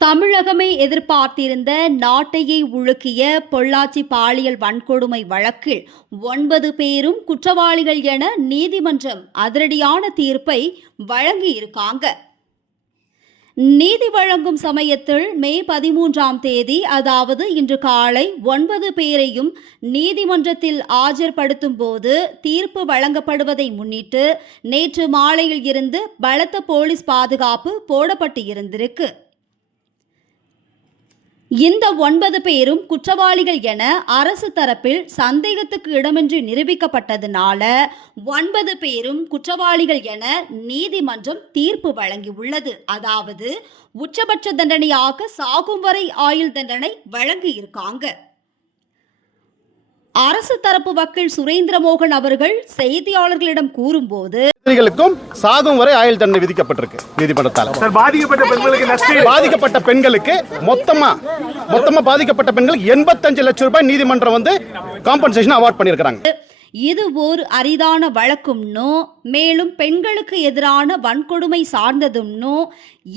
தமிழகமே எதிர்பார்த்திருந்த நாட்டையே உலுக்கிய பொள்ளாச்சி பாலியல் வன்கொடுமை வழக்கில் 9 பேரும் குற்றவாளிகள் என நீதிமன்றம் அதிரடியான தீர்ப்பை வழங்கியிருக்காங்க. நீதி வழங்கும் சமயத்தில் மே 13ஆம் தேதி, அதாவது இன்று காலை 9 பேரையும் நீதிமன்றத்தில் ஆஜர்படுத்தும் போது தீர்ப்பு வழங்கப்படுவதை முன்னிட்டு நேற்று மாலையில் இருந்து பலத்த போலீஸ் பாதுகாப்பு போடப்பட்டு இருந்திருக்கு. இந்த 9 பேரும் குற்றவாளிகள் என அரசு தரப்பில் சந்தேகத்துக்கு இடமின்றி நிரூபிக்கப்பட்டதுனால 9 பேரும் குற்றவாளிகள் என நீதிமன்றம் தீர்ப்பு வழங்கியுள்ளது. அதாவது உச்சபட்ச தண்டனையாக சாகும் வரை ஆயுள் தண்டனை வழங்கியிருக்காங்க. அரசு தரப்பு வக்கீல் சுரேந்திரமோகன் அவர்கள் செய்தியாளர்களிடம் கூறும்போது, சாகும் வரை ஆயுள் தண்டனை விதிக்கப்பட்டிருக்கு நீதிமன்றத்தால். பாதிக்கப்பட்ட பெண்களுக்கு மொத்தமா பாதிக்கப்பட்ட பெண்களுக்கு 85 லட்சம் ரூபாய் நீதிமன்றம் காம்பன்சேஷன் அவார்ட் பண்ணியிருக்காங்க. இது ஒரு அரிதான வழக்கும்னோ, மேலும் பெண்களுக்கு எதிரான வன்கொடுமை சார்ந்ததும்னோ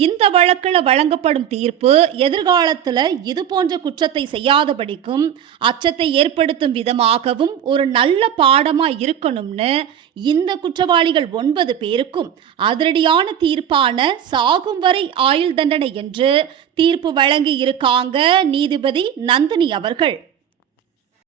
இந்த வழக்கில் வழங்கப்படும் தீர்ப்பு எதிர்காலத்தில் இது போன்ற குற்றத்தை செய்யாதபடிக்கும் அச்சத்தை ஏற்படுத்தும் விதமாகவும் ஒரு நல்ல பாடமாக இருக்கணும்னு இந்த குற்றவாளிகள் 9 பேருக்கும் அதிரடியான தீர்ப்பான சாகும் வரை ஆயுள் தண்டனை என்று தீர்ப்பு வழங்கி இருக்காங்க நீதிபதி நந்தினி அவர்கள்.